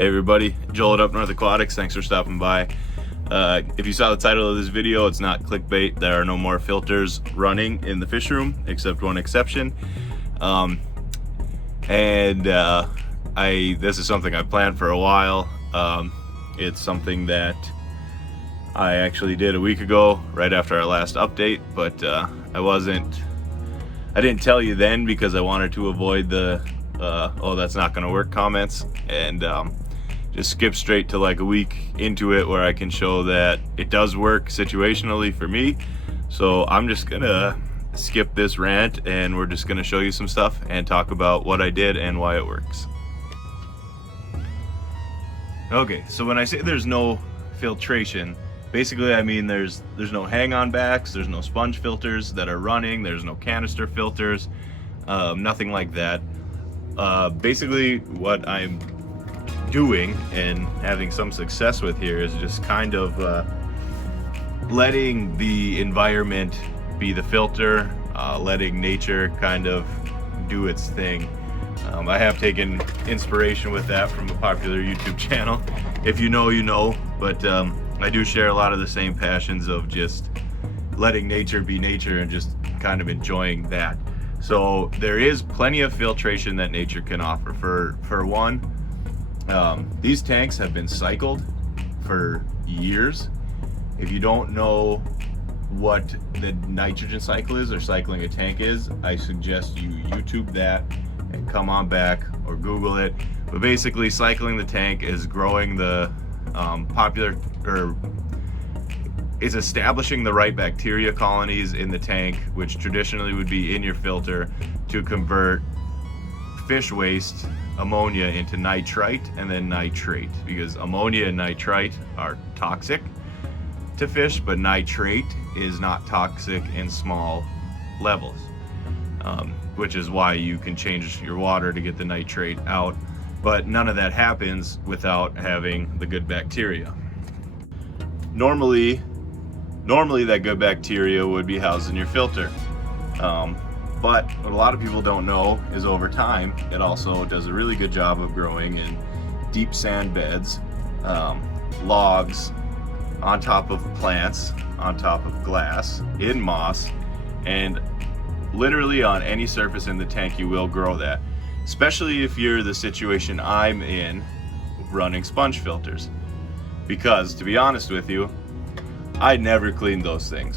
Hey everybody, Joel at Up North Aquatics. Thanks for stopping by. If you saw the title of this video, it's not clickbait. There are no more filters running in the fish room, except one exception. This is something I've planned for a while. It's something that I actually did a week ago, right after our last update, but I didn't tell you then because I wanted to avoid the oh, that's not gonna work comments, and just skip straight to like a week into it where I can show that it does work situationally for me. So I'm just gonna skip this rant and we're just gonna show you some stuff and talk about what I did and why it works. Okay, so when I say there's no filtration, basically I mean there's no hang-on backs, there's no sponge filters that are running, there's no canister filters, nothing like that. Basically what I'm doing and having some success with here is just kind of letting the environment be the filter, letting nature kind of do its thing. I have taken inspiration with that from a popular YouTube channel. If you know, you know, but I do share a lot of the same passions of just letting nature be nature and just kind of enjoying that. So there is plenty of filtration that nature can offer. For one, these tanks have been cycled for years. If you don't know what the nitrogen cycle is or cycling a tank is, I suggest you YouTube that and come on back or Google it. But basically cycling the tank is growing the is establishing the right bacteria colonies in the tank, which traditionally would be in your filter, to convert fish waste, ammonia, into nitrite and then nitrate, because ammonia and nitrite are toxic to fish, but nitrate is not toxic in small levels, which is why you can change your water to get the nitrate out, but none of that happens without having the good bacteria. Normally that good bacteria would be housed in your filter. But what a lot of people don't know is over time, it also does a really good job of growing in deep sand beds, logs, on top of plants, on top of glass, in moss, and literally on any surface in the tank you will grow that. Especially if you're the situation I'm in, running sponge filters. Because to be honest with you, I never cleaned those things.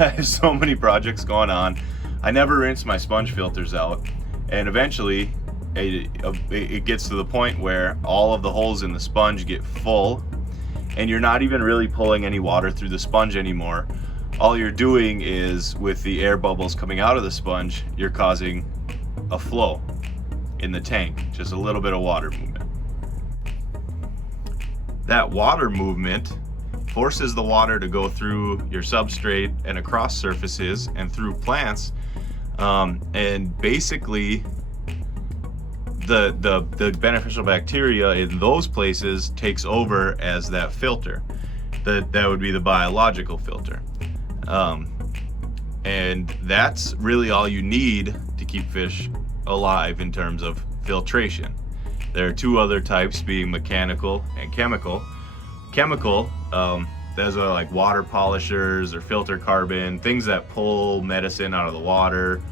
I have so many projects going on. I never rinse my sponge filters out, and eventually it gets to the point where all of the holes in the sponge get full and you're not even really pulling any water through the sponge anymore. All you're doing is, with the air bubbles coming out of the sponge, you're causing a flow in the tank, just a little bit of water movement. That water movement forces the water to go through your substrate and across surfaces and through plants, and basically the beneficial bacteria in those places takes over as that filter. That would be the biological filter, and that's really all you need to keep fish alive in terms of filtration. There are two other types, being mechanical and chemical. Chemical, those are like water polishers or filter carbon, things that pull medicine out of the water,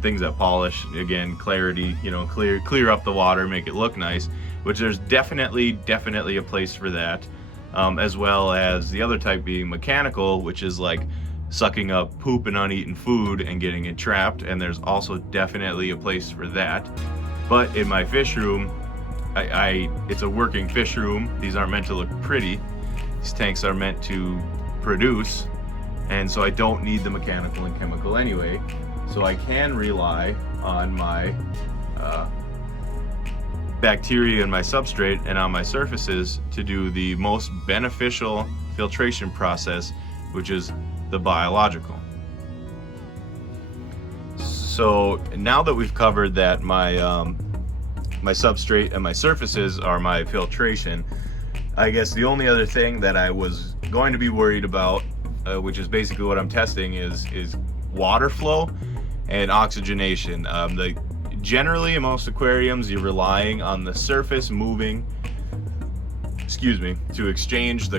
things that polish, again, clarity, clear up the water, make it look nice, which there's definitely a place for that, as well as the other type being mechanical, which is like sucking up poop and uneaten food and getting it trapped, and there's also definitely a place for that. But in my fish room, it's a working fish room. These aren't meant to look pretty. These tanks are meant to produce, and so I don't need the mechanical and chemical anyway. So I can rely on my bacteria in my substrate and on my surfaces to do the most beneficial filtration process, which is the biological. So now that we've covered that my substrate and my surfaces are my filtration, I guess the only other thing that I was going to be worried about, which is basically what I'm testing, is water flow and oxygenation. Generally in most aquariums you're relying on the surface moving excuse me, to exchange the,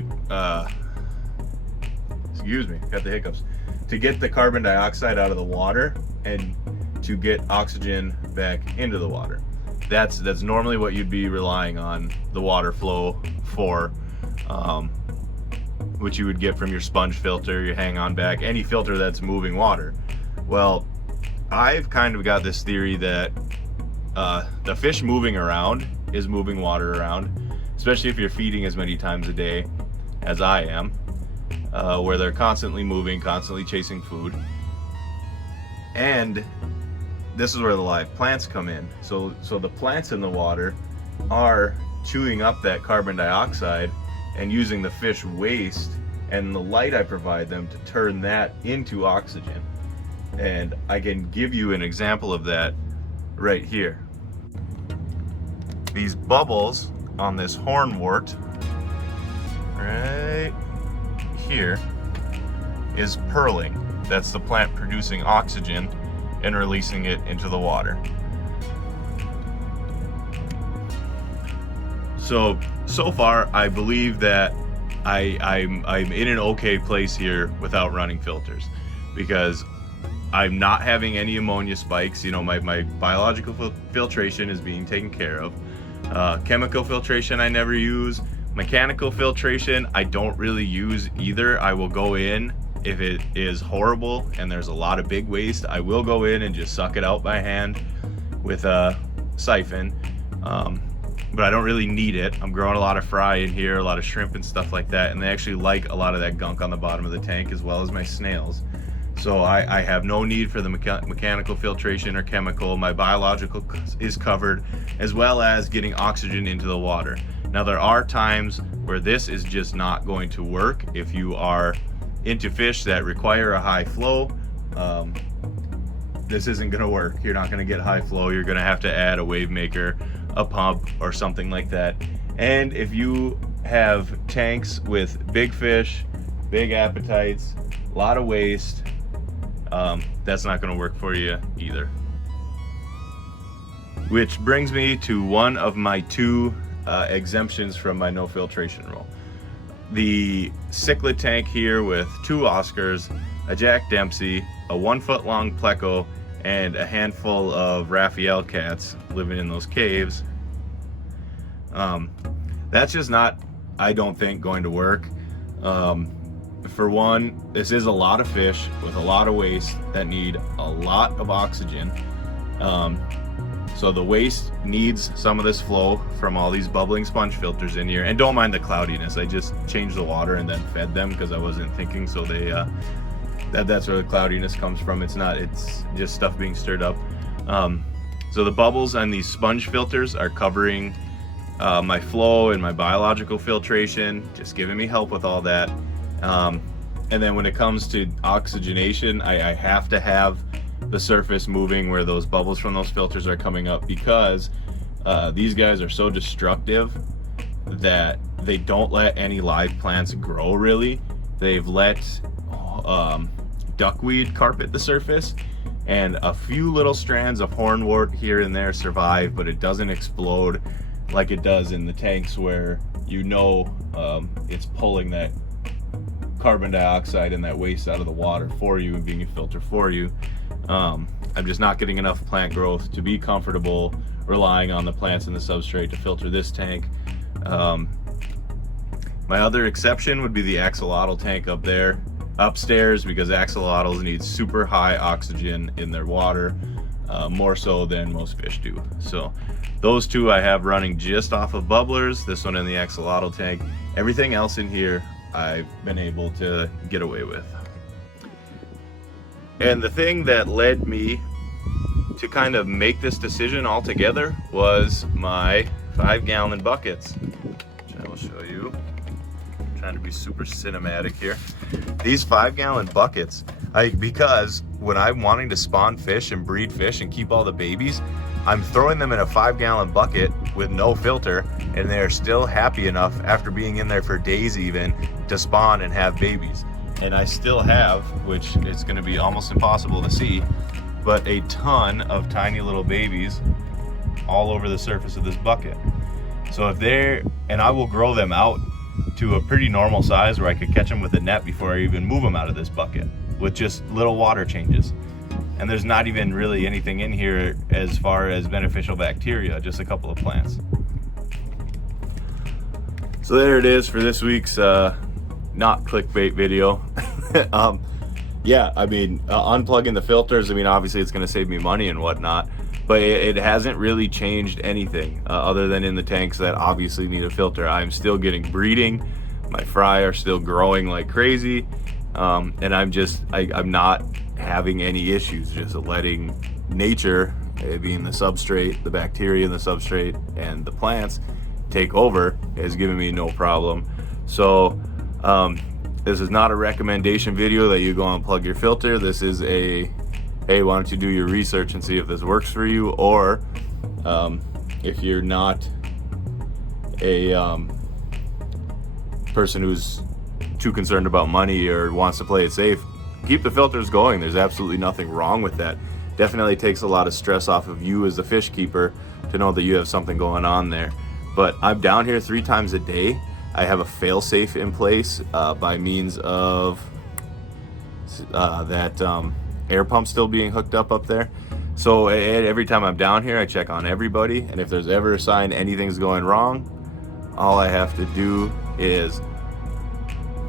excuse me, got the hiccups, to get the carbon dioxide out of the water and to get oxygen back into the water. That's normally what you'd be relying on the water flow for, which you would get from your sponge filter, your hang-on back, any filter that's moving water. Well, I've kind of got this theory that the fish moving around is moving water around, especially if you're feeding as many times a day as I am, where they're constantly moving, constantly chasing food. And this is where the live plants come in. So the plants in the water are chewing up that carbon dioxide and using the fish waste and the light I provide them to turn that into oxygen. And I can give you an example of that right here. These bubbles on this hornwort right here is purling. That's the plant producing oxygen and releasing it into the water. So far, I believe that I'm in an okay place here without running filters, because I'm not having any ammonia spikes. You know, my biological filtration is being taken care of. Chemical filtration I never use. Mechanical filtration I don't really use either. I will go in if it is horrible and there's a lot of big waste. I will go in and just suck it out by hand with a siphon, but I don't really need it. I'm growing a lot of fry in here, a lot of shrimp and stuff like that, and they actually like a lot of that gunk on the bottom of the tank, as well as my snails. So I have no need for the mechanical filtration or chemical. My biological is covered, as well as getting oxygen into the water. Now, there are times where this is just not going to work. If you are into fish that require a high flow, this isn't going to work. You're not going to get high flow. You're going to have to add a wave maker, a pump, or something like that. And if you have tanks with big fish, big appetites, a lot of waste, that's not going to work for you either. Which brings me to one of my two exemptions from my no filtration rule. The cichlid tank here with 2 Oscars, a Jack Dempsey, a 1 foot long pleco, and a handful of Raphael cats living in those caves. That's just not, I don't think, going to work. For one, this is a lot of fish with a lot of waste that need a lot of oxygen. So the waste needs some of this flow from all these bubbling sponge filters in here. And don't mind the cloudiness. I just changed the water and then fed them because I wasn't thinking. So they that's where the cloudiness comes from. It's just stuff being stirred up. So the bubbles on these sponge filters are covering my flow and my biological filtration, just giving me help with all that. And then when it comes to oxygenation, I have to have the surface moving where those bubbles from those filters are coming up, because these guys are so destructive that they don't let any live plants grow really. They've let duckweed carpet the surface, and a few little strands of hornwort here and there survive, but it doesn't explode like it does in the tanks where it's pulling that carbon dioxide and that waste out of the water for you and being a filter for you. I'm just not getting enough plant growth to be comfortable relying on the plants and the substrate to filter this tank. My other exception would be the axolotl tank up there upstairs, because axolotls need super high oxygen in their water, more so than most fish do. So those two I have running just off of bubblers, this one in the axolotl tank. Everything else in here I've been able to get away with. And the thing that led me to kind of make this decision altogether was my 5-gallon buckets, which I will show you. I'm trying to be super cinematic here. These 5-gallon buckets, because when I'm wanting to spawn fish and breed fish and keep all the babies, I'm throwing them in a 5-gallon bucket with no filter, and they're still happy enough after being in there for days even to spawn and have babies. And I still have, which is going to be almost impossible to see, but a ton of tiny little babies all over the surface of this bucket. So and I will grow them out to a pretty normal size where I could catch them with a net before I even move them out of this bucket with just little water changes. And there's not even really anything in here as far as beneficial bacteria, just a couple of plants. So there it is for this week's not clickbait video. Yeah, I mean, unplugging the filters, I mean, obviously it's going to save me money and whatnot, but it hasn't really changed anything other than in the tanks that obviously need a filter. I'm still getting breeding, my fry are still growing like crazy, and I'm not having any issues, just letting nature, being the substrate, the bacteria in the substrate, and the plants take over has given me no problem. So this is not a recommendation video that you go unplug your filter. This is a, hey, why don't you do your research and see if this works for you, or if you're not a person who's too concerned about money or wants to play it safe, keep the filters going. There's absolutely nothing wrong with that. Definitely takes a lot of stress off of you as the fish keeper to know that you have something going on there. But I'm down here 3 times a day. I have a fail-safe in place by means of that air pump still being hooked up there. So every time I'm down here, I check on everybody, and if there's ever a sign anything's going wrong, all I have to do is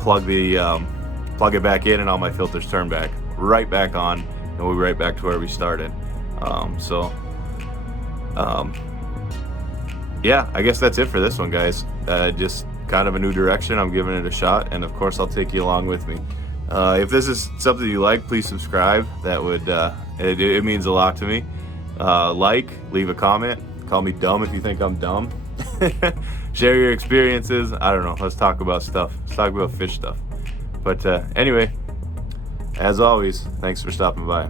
plug it back in, and all my filters turn right back on, and we'll be right back to where we started. Yeah, I guess that's it for this one, guys. Just kind of a new direction. I'm giving it a shot, and of course I'll take you along with me. If this is something you like, please subscribe. That would it means a lot to me. Leave a comment, call me dumb if you think I'm dumb. Share your experiences. I don't know, let's talk about stuff. Let's talk about fish stuff. But anyway, as always, thanks for stopping by.